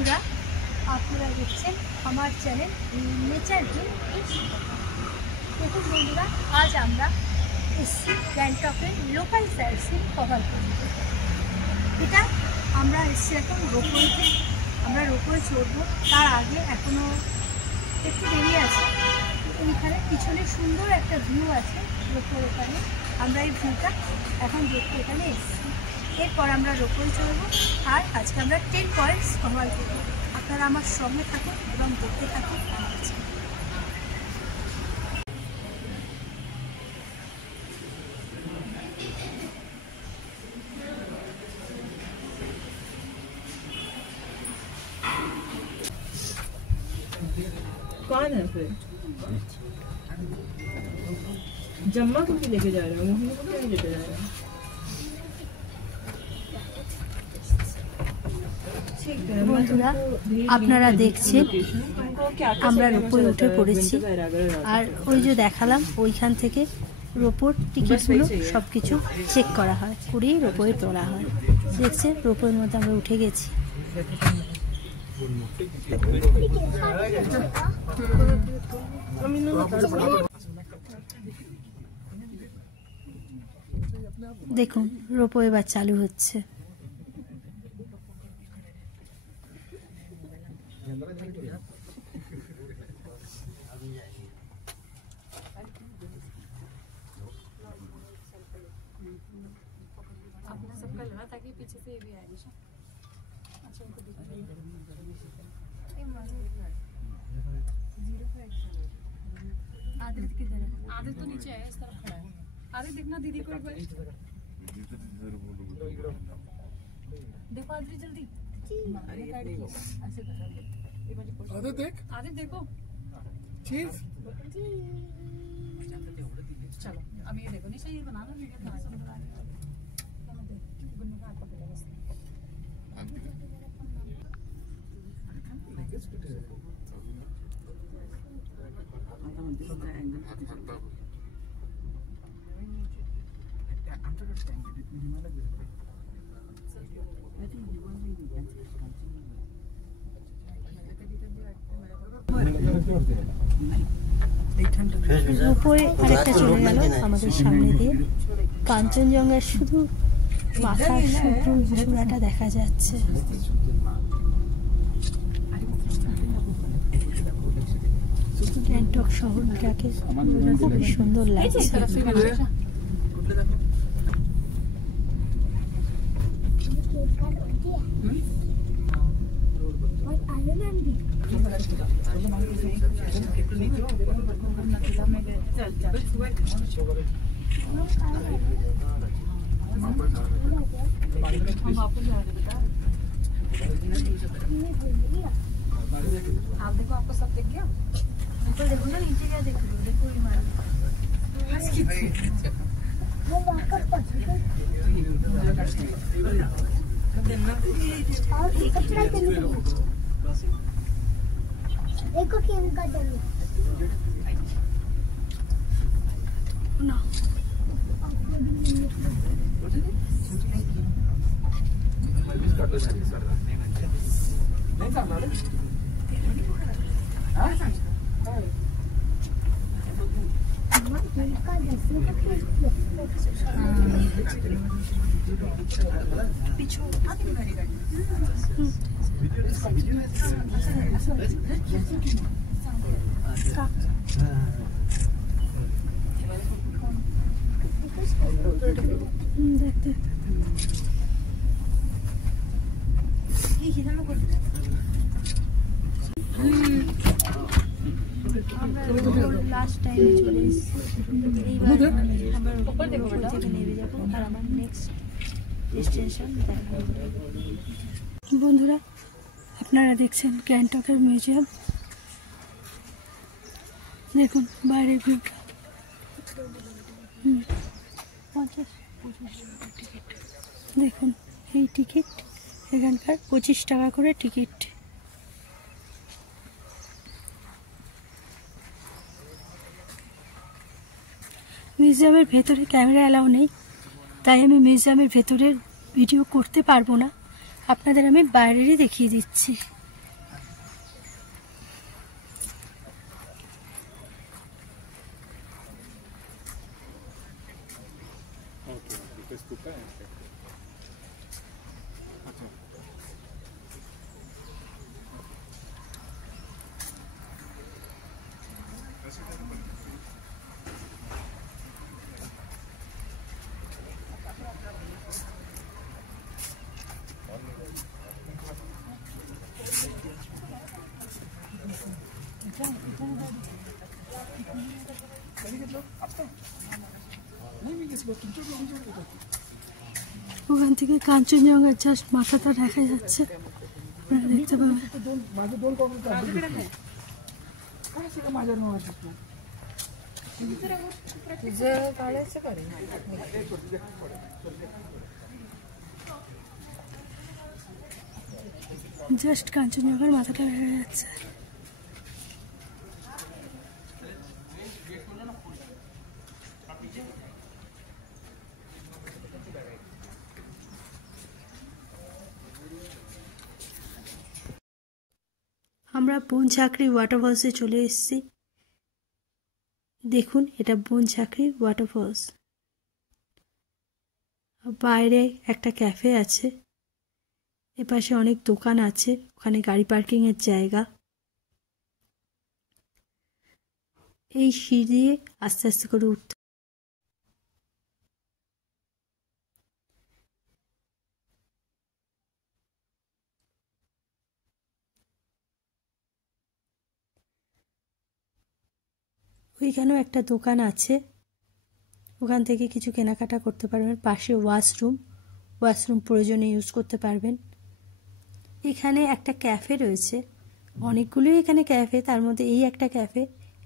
বন্ধুরা, আপনারা দেখছেন আমার চ্যানেল নেচার ভিউ। দেখুন বন্ধুরা, আজ আমরা এসছি গ্যাংটকের লোকাল সাইট সিন কভার করতে। এটা আমরা এসছি এখন রোপওয়েতে। আমরা রোপওয়ে চড়বো, তার আগে এখনও একটু দেরি আছে। এইখানে পিছনে সুন্দর একটা ভিউ আছে রোপওয়ের ওখানে। আমরা এই ভিউটা এখন দেখতে এখানে এসছি। এরপর আমরা রোপওয়ে চড়বো, আর আজকে আমরা 10 পয়েন্টস কভার করবো। আপনারা আমার সঙ্গে থাকুন এবং দেখতে থাকুন আমার কাছে। कौन है फिर? जम्मा को क्यों लेके जा रहे हो? मोहिनी को क्यों लेके जा रहे हो? বন্ধুরা, আপনারা দেখছেন আমরা রোপওয়ে উঠে পড়েছি। আর ওই যে দেখালাম, ওইখান থেকে রোপওয়ের টিকিটগুলো সব কিছু চেক করা হয়, করেই রোপওয়ে তোলা হয়। দেখছেন, রোপওয়ের মধ্যে আমরা উঠে গেছি। দেখুন, রোপওয়ে এবার চালু হচ্ছে। अपना सबका लड़ा ताकि पीछे से ये भी आए निशा। अच्छा उनको दिखाइए। आदित्य किधर है? आदित्य तो नीचे है, इस तरफ खड़ा है। आदित्य देखना दीदी को एक बार। देखो आदित्य जल्दी। ऐसे कर। आदित्य देख। आदित्य देखो। चीज। चलो अब ये देखो निशा, ये बना लो वीडियो कहाँ से बना रही है? गुन्नू का हाथ पकड़ेगा बस। রোপওয়ে আরেকটা চলে গেল আমাদের সামনে দিয়ে। কাঞ্চনজঙ্ঘার শুধু মাথার চূড়াটা দেখা যাচ্ছে। গ্যাংটক শহরটাকে খুবই সুন্দর লাগছে। आप देखो, आपको सब दिख गया? ऊपर देखो ना, नीचे क्या देख रहे हो? देखो इमारत। देखो केम का चलो ना देखते লাস্ট টাইমে চলে এসেছি। এইবার আমরা রোপওয়ে থেকে নেমে যাবো, আর আমার নেক্সট ডেস্টিনেশন দেখা হবে। বন্ধুরা, আপনারা দেখছেন গ্যাংটকের মিউজিয়াম। দেখুন বাইরের ভিউটা। 50 দেখুন, এই টিকিট এখানকার 25 টাকা করে টিকিট। মিউজিয়ামের ভেতরে ক্যামেরা অ্যালাউ নেই, তাই আমি মিউজিয়ামের ভেতরের ভিডিও করতে পারবো না। আপনাদের আমি বাইরেরই দেখিয়ে দিচ্ছি। अच्छा ওখান থেকে কাঞ্চনজঙ্ঘার জাস্ট মাথাটা দেখা যাচ্ছে, আপনারা দেখতে পাবেন। माझं दोन कॉपी काय सगळं माझ्या नावावर शिकतो तुझं काढायचं का रे? জাস্ট কাঞ্চনজঙ্ঘার মাথাটা দেখা যাচ্ছে। আমরা বনঝাঁকড়ি ওয়াটারফলসে চলে এসেছি। দেখুন, এটা বনঝাঁকড়ি ওয়াটারফলস। বাইরে একটা ক্যাফে আছে, এপাশে অনেক দোকান আছে, ওখানে গাড়ি পার্কিং এর জায়গা। এই সিঁড়ি দিয়ে আস্তে আস্তে করে উঠতে। ওইখানেও একটা দোকান আছে, ওখান থেকে কিছু কেনাকাটা করতে পারবেন। পাশে ওয়াশরুম প্রয়োজনে ইউজ করতে পারবেন। এখানে একটা ক্যাফে রয়েছে, অনেকগুলোই এখানে ক্যাফে, তার মধ্যে এই একটা ক্যাফে।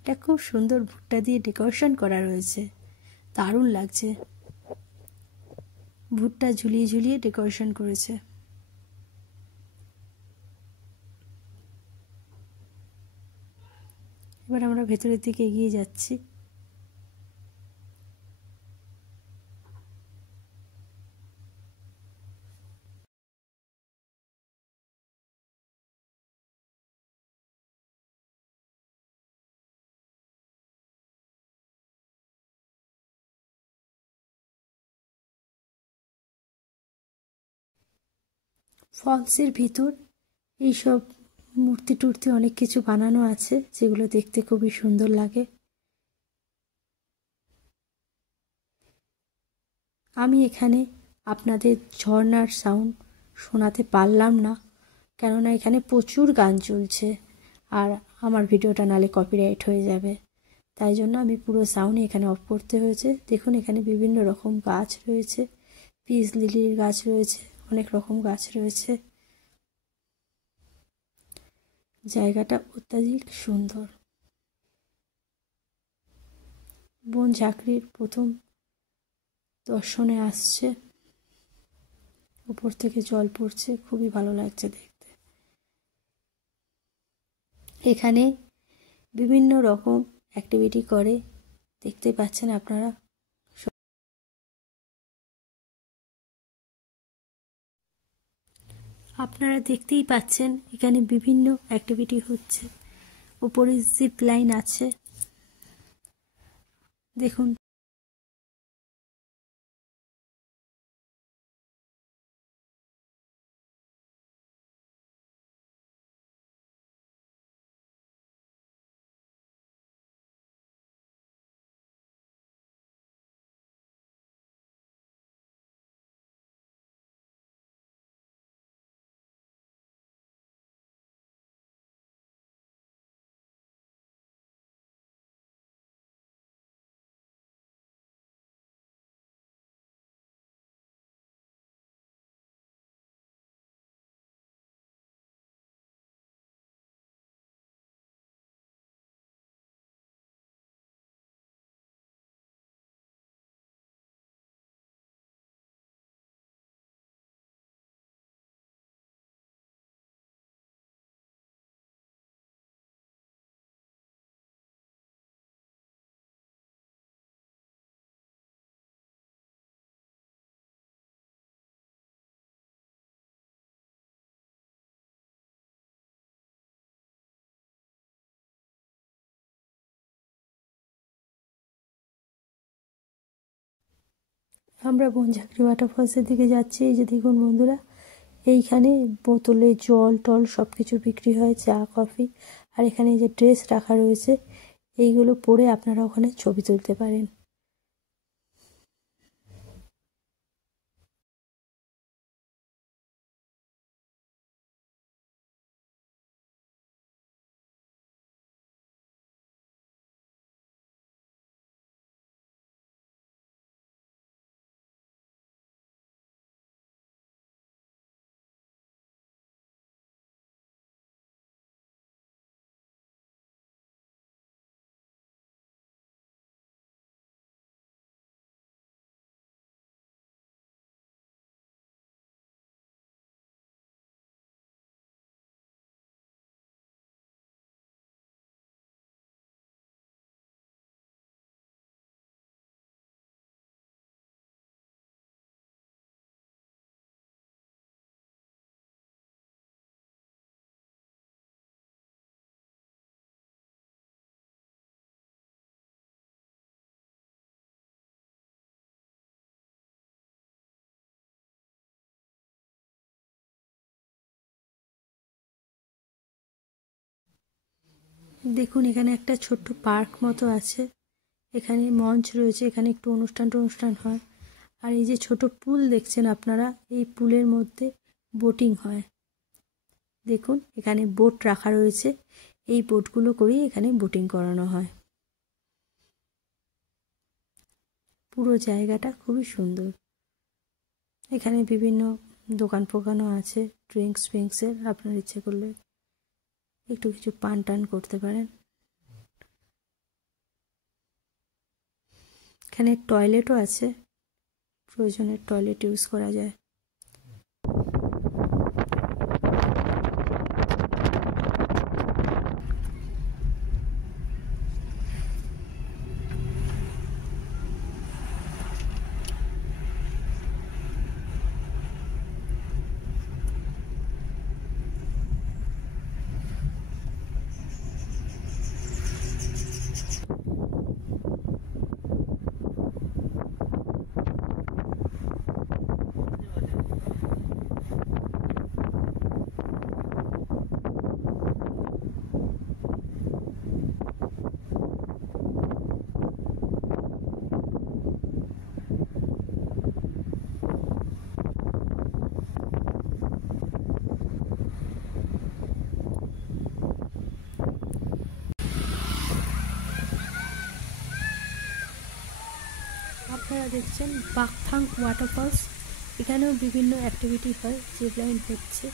এটা খুব সুন্দর ভুট্টা দিয়ে ডেকোরেশন করা রয়েছে, দারুণ লাগছে। ভুট্টা ঝুলিয়ে ঝুলিয়ে ডেকোরেশন করেছে। এবার আমরা ভেতরের দিকে এগিয়ে যাচ্ছি। ফলসের ভিতর এইসব মূর্তি টুর্তি অনেক কিছু বানানো আছে, যেগুলো দেখতে খুবই সুন্দর লাগে। আমি এখানে আপনাদের ঝর্ণার সাউন্ড শোনাতে পারলাম না, কেননা এখানে প্রচুর গান চলছে আর আমার ভিডিওটা নালে কপিরাইট হয়ে যাবে। তাই জন্য আমি পুরো সাউন্ড এখানে অফ করতে হয়েছে। দেখুন, এখানে বিভিন্ন রকম গাছ রয়েছে, পিস লিলির গাছ রয়েছে, অনেক রকম গাছ রয়েছে। জায়গাটা অত্যাধিক সুন্দর। বনঝাঁকড়ির প্রথম দর্শনে আসছে, উপর থেকে জল পড়ছে, খুবই ভালো লাগছে দেখতে। এখানে বিভিন্ন রকম অ্যাক্টিভিটি করে, দেখতে পাচ্ছেন আপনারা। আপনারা দেখতেই পাচ্ছেন এখানে বিভিন্ন অ্যাক্টিভিটি হচ্ছে। উপরে জিপ লাইন আছে, দেখুন। আমরা বনঝাঁকড়ি ওয়াটারফলসের দিকে যাচ্ছি। এই যে দেখুন বন্ধুরা, এইখানে বোতলে জল টল সব কিছু বিক্রি হয়, চা কফি। আর এখানে যে ড্রেস রাখা রয়েছে, এইগুলো পরে আপনারা ওখানে ছবি তুলতে পারেন। দেখুন এখানে একটা ছোট্ট পার্ক মতো আছে, এখানে মঞ্চ রয়েছে, এখানে একটু অনুষ্ঠান হয়। আর এই যে ছোট পুল দেখছেন আপনারা, এই পুলের মধ্যে বোটিং হয়। দেখুন এখানে বোট রাখা রয়েছে, এই বোটগুলো করেই এখানে বোটিং করানো হয়। পুরো জায়গাটা খুবই সুন্দর। এখানে বিভিন্ন দোকান ফোকানও আছে, ড্রিঙ্কস ফিঙ্কসের। আপনার ইচ্ছে করলে একটু কিছু পান টান করতে পারেন। এখানে টয়লেটও আছে, প্রয়োজনে টয়লেট ইউজ করা যায়। আপনারা দেখছেন বাকথাং ওয়াটারফলস। এখানেও বিভিন্ন অ্যাক্টিভিটি হয়, জিপ লাইন হচ্ছে,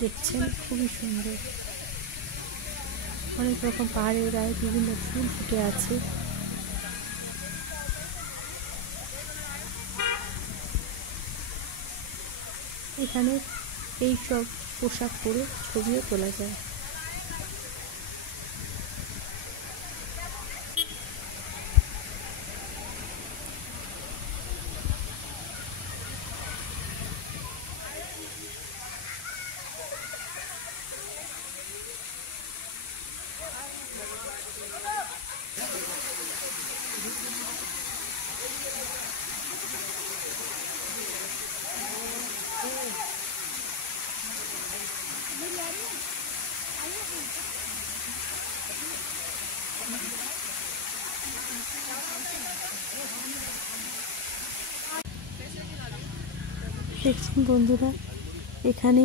দেখছেন খুবই সুন্দর। অনেক রকম পাহাড়ের গায়ে বিভিন্ন ফুল ফুটে আছে। এখানে এই সব পোশাক পরে ছবিও তোলা যায়। দেখছেন বন্ধুরা, এখানে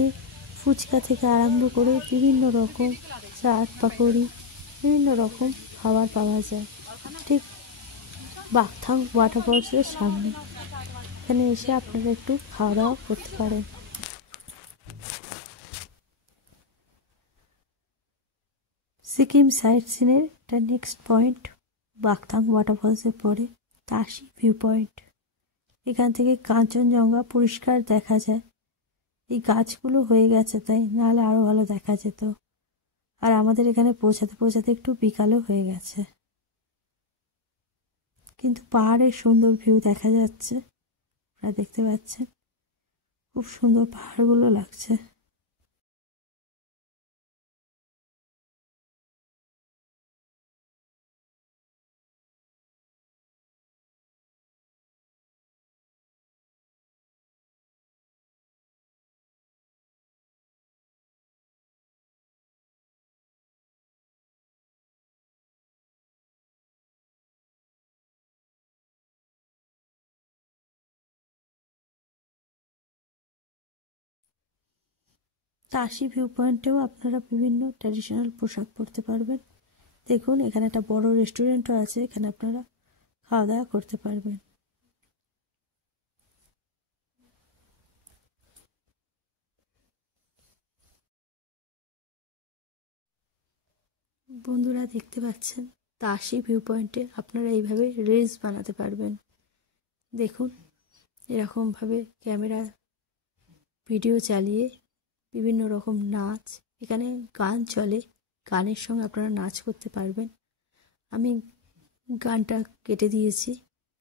ফুচকা থেকে আরম্ভ করে বিভিন্ন রকম চাট পাকোড়ি, বিভিন্ন রকম খাবার পাওয়া যায় ঠিক বাকথাং ওয়াটারফলসের সামনে। এখানে এসে আপনারা একটু খাওয়া দাওয়া করতে পারেন। সিকিম সাইট সিনের একটা নেক্সট পয়েন্ট বাকথাং ওয়াটারফলসের পরে তাশি ভিউ পয়েন্ট। এখান থেকে কাঞ্চনজঙ্ঘা পরিষ্কার দেখা যায়। এই গাছগুলো হয়ে গেছে তাই, নাহলে আরও ভালো দেখা যেত। আর আমাদের এখানে পৌঁছাতে একটু বিকালও হয়ে গেছে, কিন্তু পাহাড়ের সুন্দর ভিউ দেখা যাচ্ছে। আপনারা দেখতে পাচ্ছেন খুব সুন্দর পাহাড়গুলো লাগছে। তাশি ভিউ পয়েন্টেও আপনারা বিভিন্ন ট্র্যাডিশনাল পোশাক পরতে পারবেন। দেখুন এখানে একটা বড় রেস্টুরেন্টও আছে, এখানে আপনারা খাওয়া দাওয়া করতে পারবেন। বন্ধুরা দেখতে পাচ্ছেন তাশি ভিউ পয়েন্টে আপনারা এইভাবে রিলস বানাতে পারবেন। দেখুন এরকমভাবে ক্যামেরা ভিডিও চালিয়ে বিভিন্ন রকম নাচ, এখানে গান চলে, গানের সঙ্গে আপনারা নাচ করতে পারবেন। আমি গানটা কেটে দিয়েছি,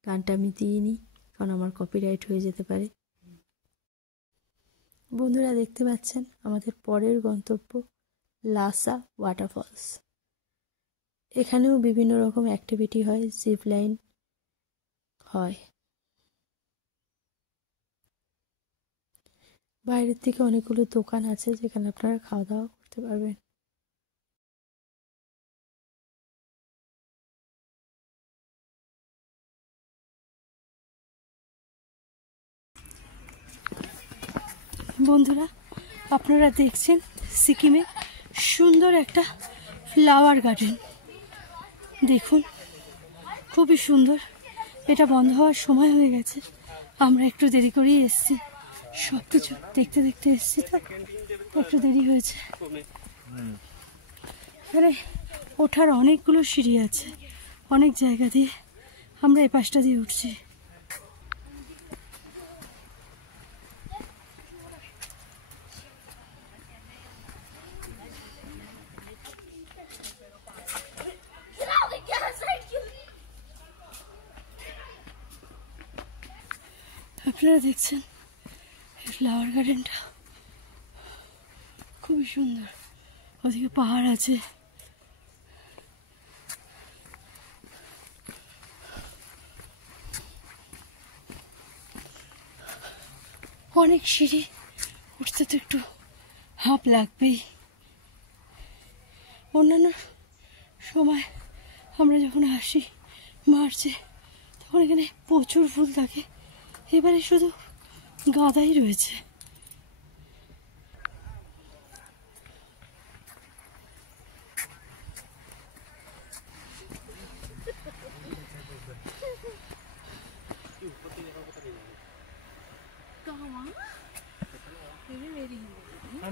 গানটা আমি দিইনি কারণ আমার কপিরাইট হয়ে যেতে পারে। বন্ধুরা দেখতে পাচ্ছেন আমাদের পরের গন্তব্য লাসা ওয়াটারফলস। এখানেও বিভিন্ন রকম অ্যাক্টিভিটি হয়, জিপ লাইন হয়। বাইরের থেকে অনেকগুলো দোকান আছে যেখানে আপনারা খাওয়া দাওয়া করতে পারবেন। বন্ধুরা আপনারা দেখছেন সিকিমে সুন্দর একটা ফ্লাওয়ার গার্ডেন। দেখুন খুবই সুন্দর। এটা বন্ধ হওয়ার সময় হয়ে গেছে, আমরা একটু দেরি করেই এসেছি, সব কিছু দেখতে দেখতে এসেছি তো একটু দেরি হয়েছে। এখানে ওঠার অনেকগুলো সিঁড়ি আছে, অনেক জায়গা দিয়ে আমরা এই পাশটা দিয়ে উঠছি। আপনারা দেখছেন ফ্লাওয়ার গার্ডেনটা খুবই সুন্দর, ওদিকে পাহাড় আছে। অনেক সিঁড়ি, উঠতে তো একটু হাঁপ লাগবেই। অন্যান্য সময় আমরা যখন আসি মার্চে তখন এখানে প্রচুর ফুল থাকে, এবারে শুধু গাঁদাই রয়েছে।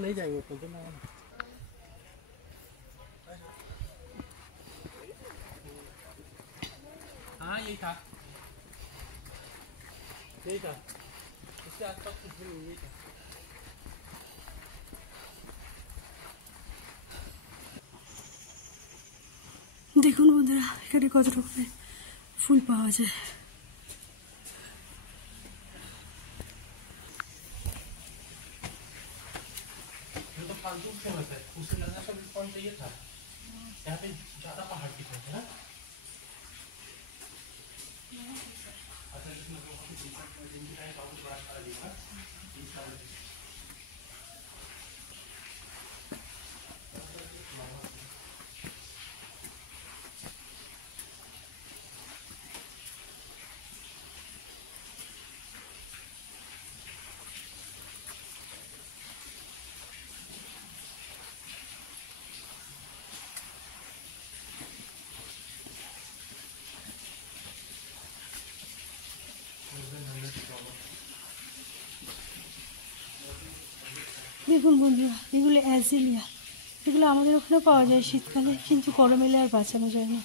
नहीं जाएंगे तो ना। हाँ यही था, यही था, इसके आसपास कुछ भी नहीं था। দেখুন বন্ধুরা এখানে কত রকমের ফুল পাওয়া যায়। तो फालतू फेमस है, उसे लगा सब रिस्पॉन्स चाहिए था। यहाँ पे ज्यादा पहाड़ की है ना। দেখুন বন্ধুরা এগুলো অ্যাজিলিয়া, এগুলো আমাদের ওখানে পাওয়া যায় শীতকালে, কিন্তু গরম এলে আর বাঁচানো যায় না।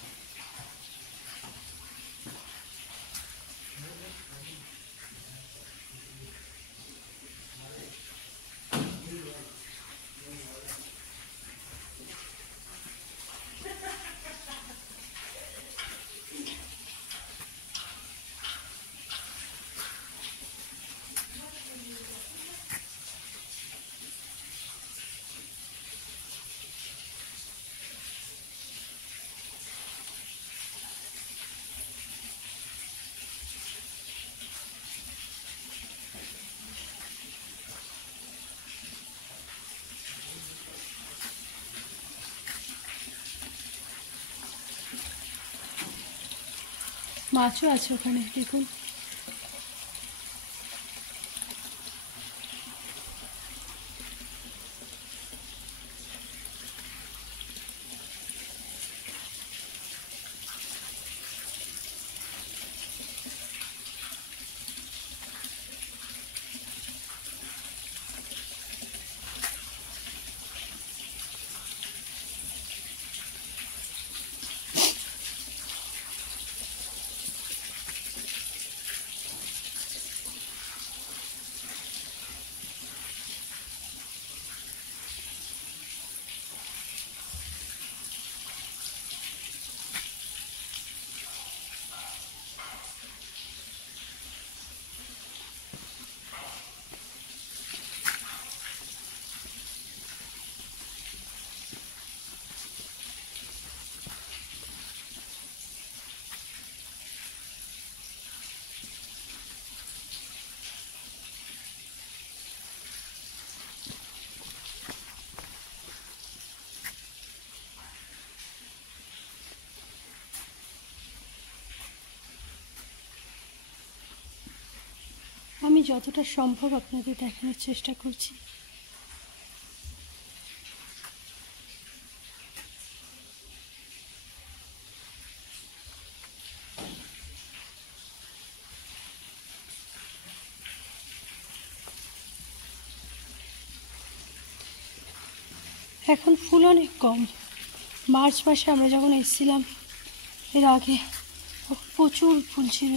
মাছও আছে ওখানে দেখুন। আমি যতটা সম্ভব আপনাদের দেখানোর চেষ্টা করছি। এখন ফুল অনেক কম। মার্চ মাসে আমরা যখন এসেছিলাম এর আগে প্রচুর ফুল ছিল।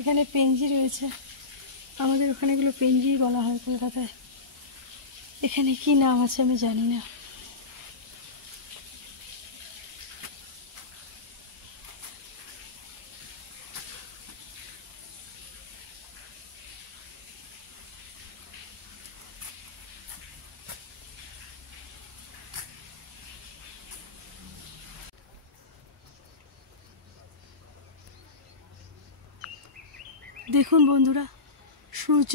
এখানে পেনজি রয়েছে, আমাদের ওখানে এগুলো পেনজি বলা হয় কলকাতায়। এখানে কি নাম আছে আমি জানি না। দেখুন বন্ধুরা, সূর্য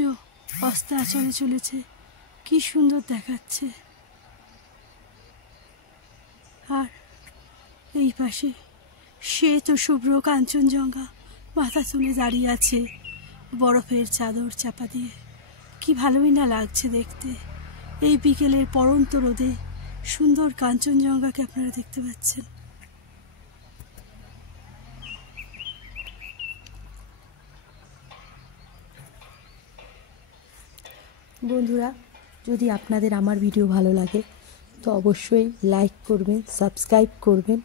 অস্তাচলে চলেছে, কি সুন্দর দেখাচ্ছে। আর এই পাশে শ্বেত শুভ্র কাঞ্চনজঙ্ঘা মাথা তুলে দাঁড়িয়ে আছে বরফের চাদর চাপা দিয়ে। কি ভালোই না লাগছে দেখতে। এই বিকেলের পড়ন্ত রোদে সুন্দর কাঞ্চনজঙ্ঘাকে আপনারা দেখতে পাচ্ছেন। বন্ধুরা, যদি আপনাদের আমার ভিডিও ভালো লাগে তো অবশ্যই লাইক করবেন, সাবস্ক্রাইব করবেন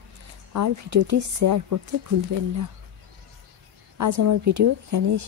আর ভিডিওটি শেয়ার করতে ভুলবেন না। আজ আমার ভিডিও এখানেই